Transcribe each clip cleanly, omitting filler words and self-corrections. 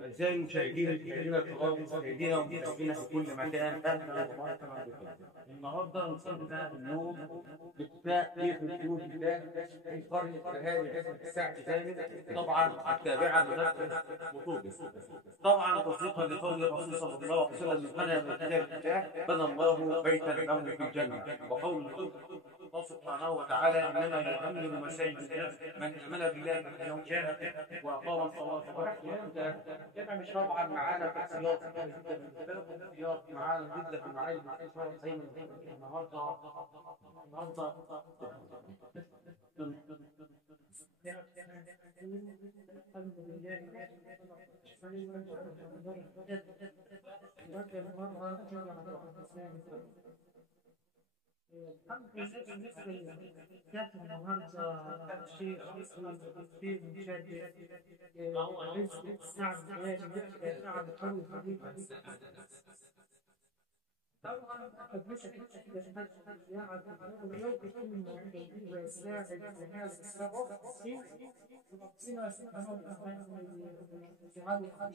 أعزائي المشاهدين الكرام مشاهدينا ومتابعينا في كل مكان، أهلا ومرحبا بكم. النهارده نصيبنا اليوم باتفاق في حدود الله في قرية أهالي الساعة الثامن، طبعا التابعة لمركز مطوبس. طبعا تصديقا لقول الرسول صلى الله عليه وسلم: من بنى بكتاب الله بنى الله بيتا له في الجنة. وقول الله سبحانه وتعالى: انما يعمر مساجد الله من امن بالله واليوم الاخر واقام الصلاه. كده مش طبعا معانا في السياق السياق معانا جدا في معايا النهارده الحمد لله. بالنسبة للكاتب النهارده شيء كثير مشابه بالنسبة للساعة الساعة بتطول حقيقة. طبعا أدمشة ولو بكل الموجودين ويساعد في هذا السبب سنة سبحانه وتعالى جعل الخلق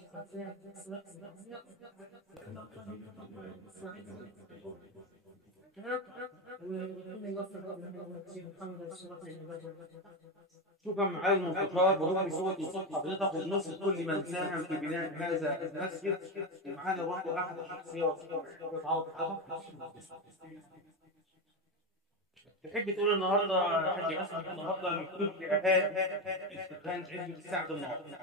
شكرا معالي المستشار بروح صوت وصوت حضرتك ونص كل من ساهم في بناء هذا المسجد. ومعانا برضه احد الشخصيات. تحب تقول النهارده حاج اسمع النهارده مكتوب في اهالي استخدام علم السعد النهارده.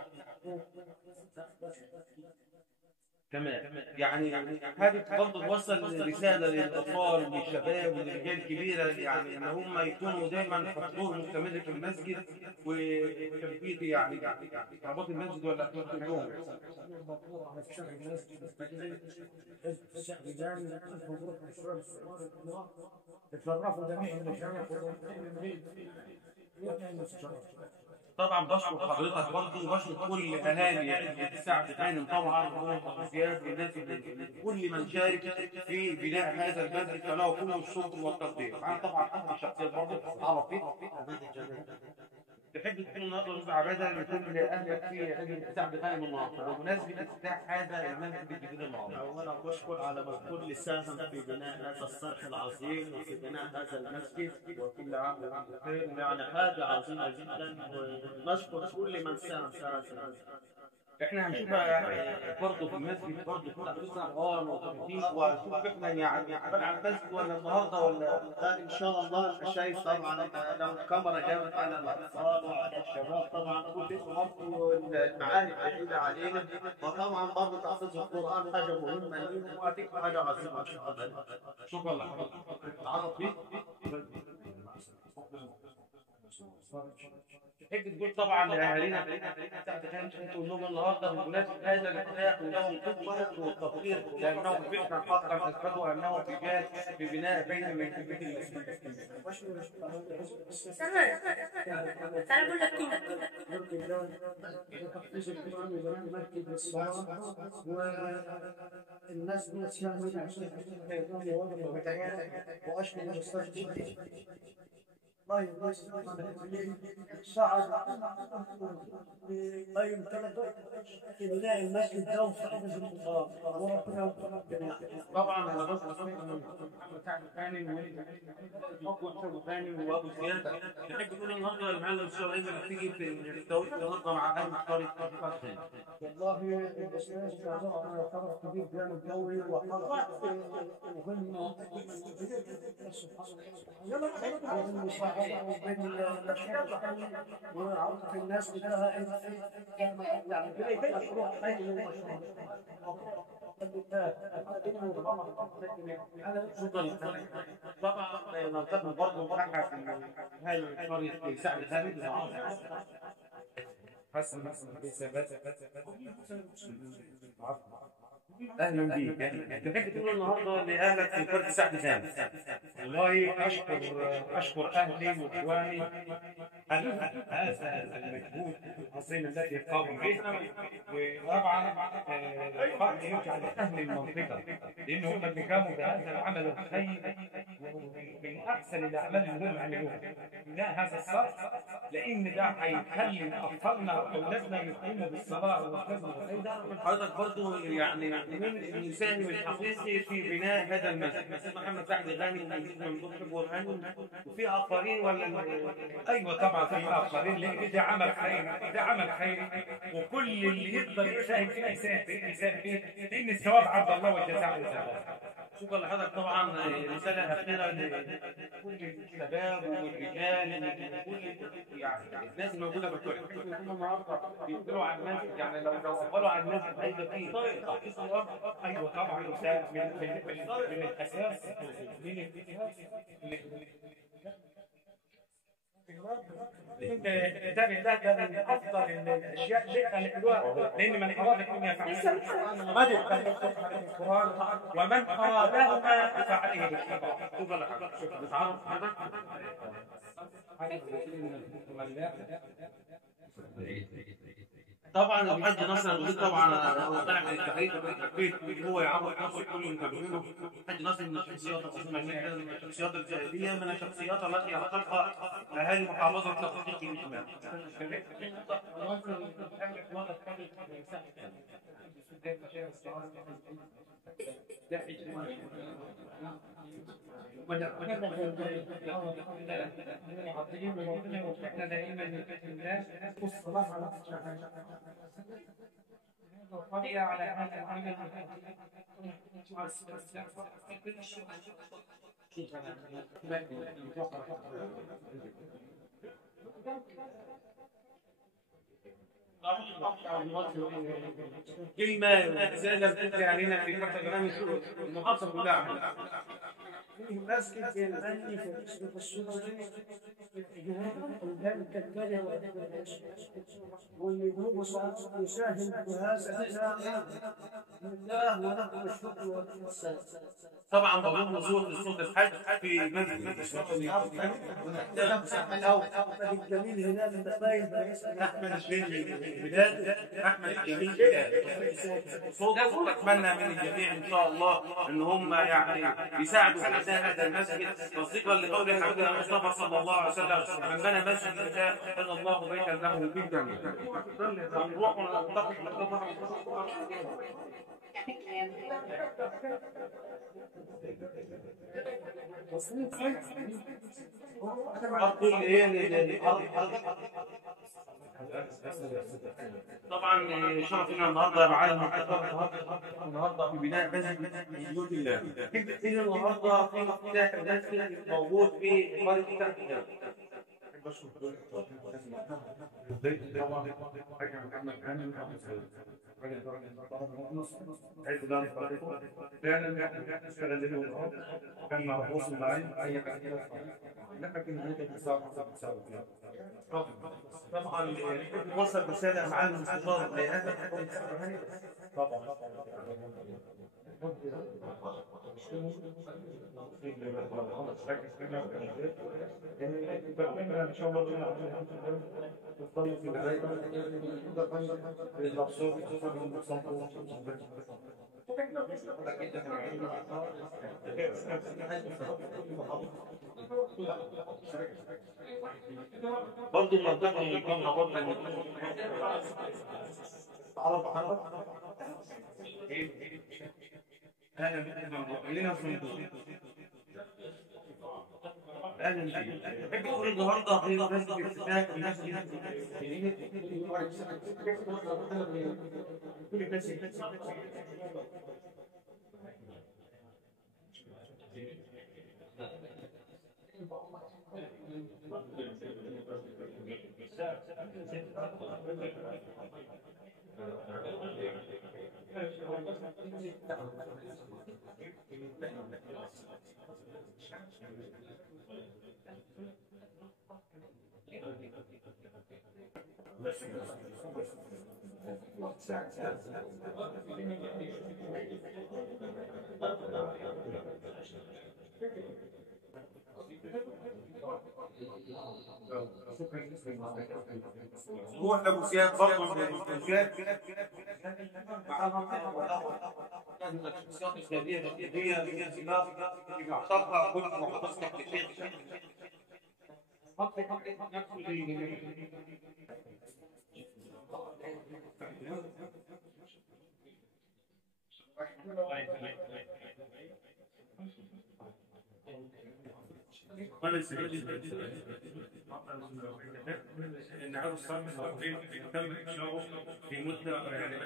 تمام، يعني حابب برضه توصل رساله للاطفال وللشباب وللرجال الكبيره، يعني ان هم يكونوا دايما حضور مستمر في المسجد وتثبيت يعني رباط المسجد ولا اليوم. الشعب دائما مبروك مشروع الاستثمار اتشرفوا جميع المشاريع. طبعا بشكر حضرتك برضه وبشكر كل اهالي السعد غانم طبعا وزياد والناس كل من شارك في بناء هذا المسجد، فله كل الشكر والتقدير. معانا طبعا احد الشخصيات برضه عرفي. تحب تكون النهارده رفع عباده لكل اهلك في عيد السعد غانم النهارده بمناسبه افتتاح هذا المسجد الجديد النهارده؟ اولا بشكر على كل ساهم في بناء هذا الصرح العظيم وفي بناء هذا المسجد، وكل عام وانتم بخير. يعني حاجه عظيمه جدا، ونشكر كل من ساهم في هذا. احنا هنشوفها برضه في المسجد برضه في تحفيظنا قرآن وترتيب، وهنشوف احنا يعني على المسجد ولا النهارده ولا لا ان شاء الله. انا شايف طبعا لو الكاميرا جابت على الاطفال وعلى الشباب طبعا كلهم برضه المعاهد بعيده علينا، وطبعا برضه تحفيظ القران حاجه مهمه ليهم وهتبقى حاجه عظيمه ان شاء الله. شكرا لحضرتك. تعرف بيه تحب تقول طبعا لاهالينا تحت خمس تقول لهم النهارده بمناسبه هذا الافتتاح ولهم كل شكر والتقدير لانهم فعلا حقا اثبتوا انهم رجال في بناء بيت من بيت الاسلام. تعال اقول لك والناس بتشتغل عشان واشكر الاستاذ طيب ساعد طيب في بناء المسجد ده وصحبه القرآن وربنا يوفقنا جميعا. طبعا انا بس محمد سعد غانم وحسن غانم وابو زياد. تحب تقول النهارده المعلم الشرعي اللي تيجي في التوقيت النهارده مع اهل قريه فتحي؟ والله الاستاذ جزاه فرق كبير بين الجوي وفرق مهم وعرض الناس كلها يعني مشروع خيري ومشروع طبعا نلتقي برضه معنا في هاي قريه سعد خالد حسن اهلا بيك. تحب تقول النهارده لاهلك في قريه سعد خالد؟ والله اشكر اهلي واخواني على هذا المجهود العظيمة التي قاموا بها. وطبعا الفضل يرجع لأهل المنطقة، لأن هم اللي قاموا بهذا العمل الخيري من أحسن الأعمال اللي هم عملوها بناء هذا الصرح، لأن ده هيخلي أطفالنا وأولادنا يقوموا بالصلاة والخدمة والخير. حضرتك برضه يعني من المساهم الحقيقي في بناء هذا المسجد، مسجد محمد سعد غاني ومسجد ممدوح برهان، وفي آخرين ولا؟ أيوة طبعا في آخرين، لأن ده عمل خيري، ده عمل خيري، وكل اللي يقدر يساهم فيه يساهم فيه، لأن الثواب عند الله والجزاء عند الله. شكرا لحضرتك. طبعا رسالة أخيرة لكل الشباب والرجال وكل يعني الناس الموجودة في الكل النهارده بيقولوا على الناس، يعني لو قالوا على الناس هيبقى فيه تخصيص الأرض. أيوة طبعا ده من الأساس، ده من افضل الاشياء اللي عملوها، لان من اراد الدنيا فعلها قد اتخذ القران، ومن ارادهما فعليه بالاتباع. بتعرف حضرتك طبعا الحاج نصر الوليد، طبعا هو طالع من التحرير اللي هو يعرف نفسه كل المتابعين. الحاج نصر من الشخصيات العظيمه جدا، من الشخصيات الجاهليه، من الشخصيات التي يعتقها اهالي محافظه تحقيق الاجتماع. كلمة زادة تنزل علينا في فترة كلام المحافظة كلها. المسجد الغني في اسم السوري قدام كالكلمة واللي هو يساهم في هذا الله وله الشكر والإحسان. طبعا بضم نزول لصوت الحج في مسجد الجميل هلال الدقايق احمد الشيخ بلاد، احمد الجميل صوت. اتمنى من الجميع ان شاء الله ان هم يعني يساعدوا في بناء هذا المسجد تصديقا لقول حبيبنا المصطفى صلى الله عليه وسلم: من بنى مسجدا بنى الله بيتا له في الجنه. طبعا شرفنا النهارده معانا النهارده في بناء مسجد بيوت الله. إذا النهارده في افتتاح المسجد موجود في قرية تحت. كان مرخوص معي اي حاجه، لكن طبعا وصل رساله معاه المستشار لهذا طبعا ان شاء الله برضه المنطقة اللي كنا برضه أهلا بحب أقول النهارده في مسجد افتتاح المسجد روح لابو زياد برضه من المستشفيات الشخصيات الخيريه هي يعتبر كل مختص تحت شيخ إن هذا الصرف تم إنشاؤه في مدة يعني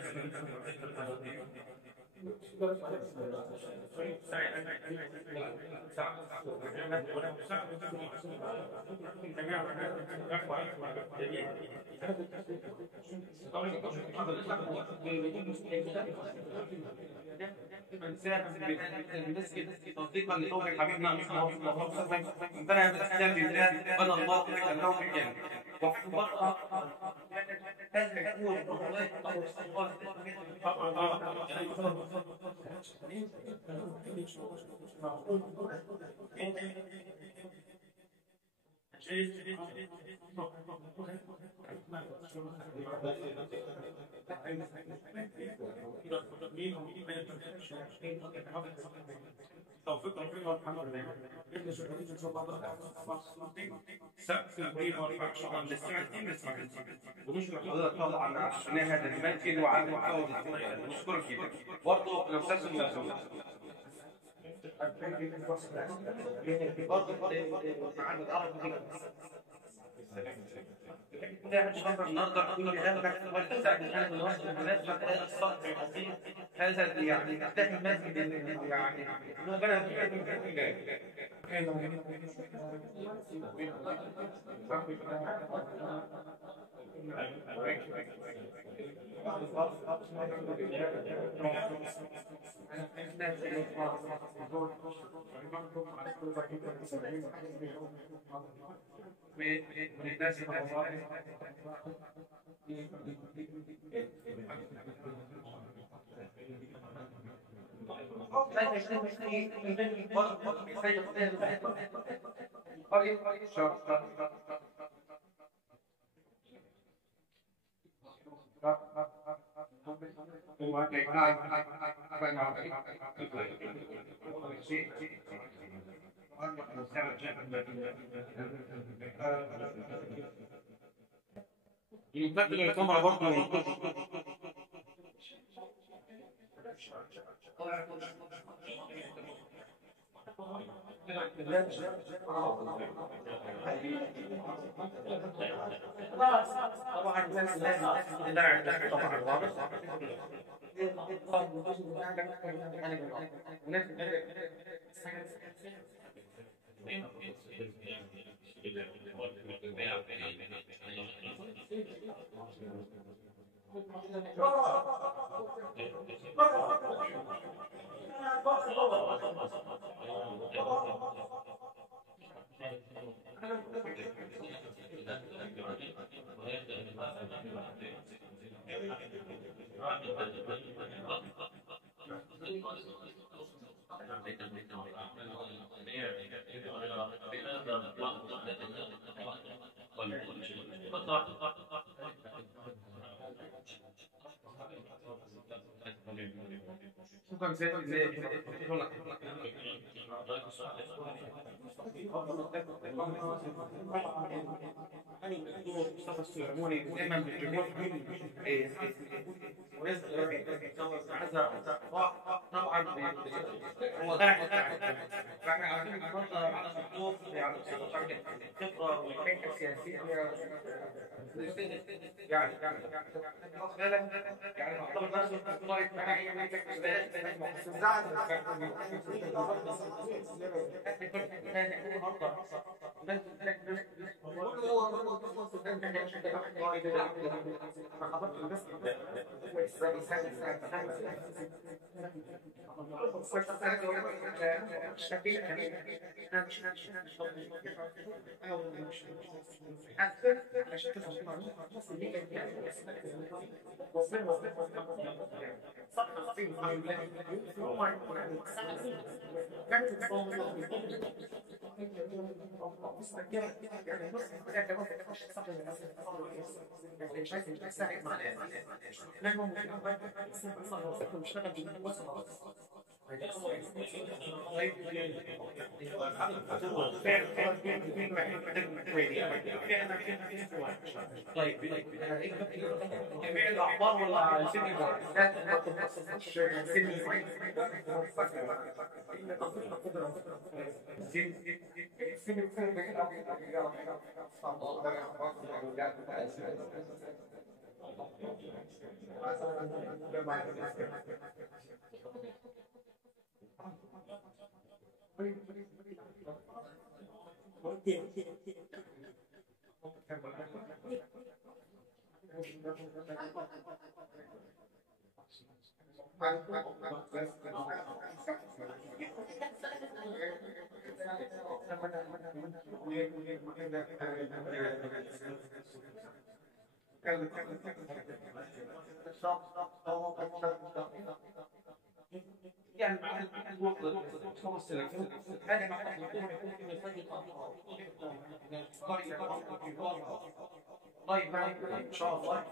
تصديقا لقول حبيبنا محمد صلى الله عليه وسلم بنى الاسلام بالله بنى الله بك النوم بالجنه وفي المرأة هذا توفيق ربنا والحمد لله. ونشكر حضرتك طبعا على هذا المنزل وعلى محاولة نشكرك برضه نفس الموضوع. النهارده كل همك ولتساعد الناس الوصل بمناسبة هذا الصف العظيم هذا يعني افتتاح المسجد يعني ربنا ينتقل الكاميرا برضه مصطفى السليماني دائما بالجمهور طبعا هو فاحنا عايزين نحط على الخطوط يعني خبره والحكمه السياسيه يعني اعتبر نفسه طالب طيب جميع الاعمار ولا سن يعني طيب ان شاء الله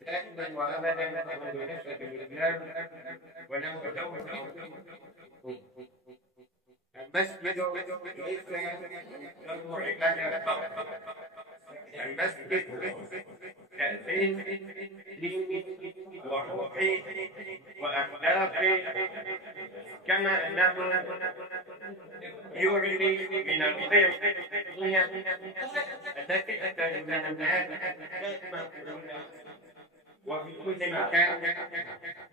دائما وابدا منذ نشأة الاسلام ولم تزوج. المسجد ليس له عباده فقط، المسجد تأثير ديني وروحي وأخلاقي، كما أنه يعلي من القيم التي أتى منها الناس دائما وفي كل مكان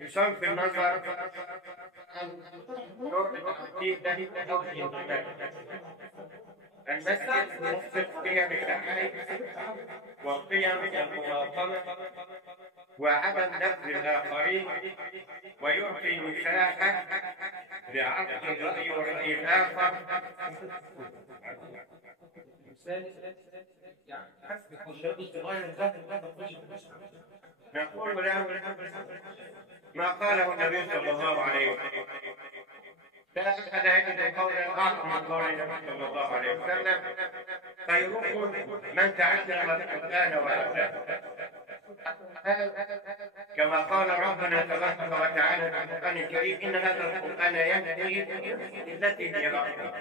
بصرف النظر عن نوع العقيدة أو الانتماء. المسجد يوفق قيم التعايش وقيم المواطنة وعدم نبذ الآخرين، ويعطي مساحة لعقد الرجل الآخر. نقول له ما قاله النبي صلى الله عليه وسلم: لا أحد يجد قولا أعظم من قول النبي صلى الله عليه وسلم: خيركم من تعلم القرآن وأداه. كما قال ربنا تبارك وتعالى في القرآن الكريم: إن هذا القرآن يهدي للتي هي أقوم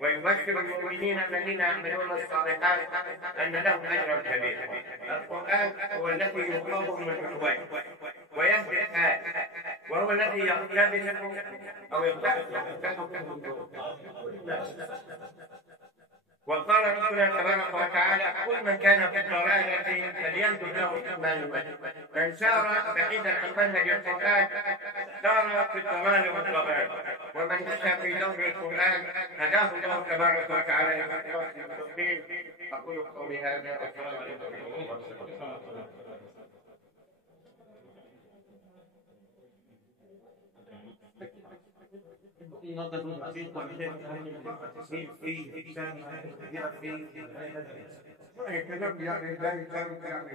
ويبشر المؤمنين الذين يعملون الصالحات أن لهم أجرا كبيرا. القرآن هو الذي يقوم من الحوال ويهدي الحال، وهو الذي يقتبس أو يقتبس. وقال ربنا تبارك وتعالى: قل من كان في الضلالة فليمدد له إيمانه، من سار بعيدا عن منهج القرآن سار في الضلال والضلال، ومن مشى في دور القرآن هداه الله تبارك وتعالى إلى صراط المستقيم. أقول قولي هذا والسلام عليكم ورحمة الله وبركاته. نظر في قضية في إنسان كثيرة في كلام يعني لا يكاد يعني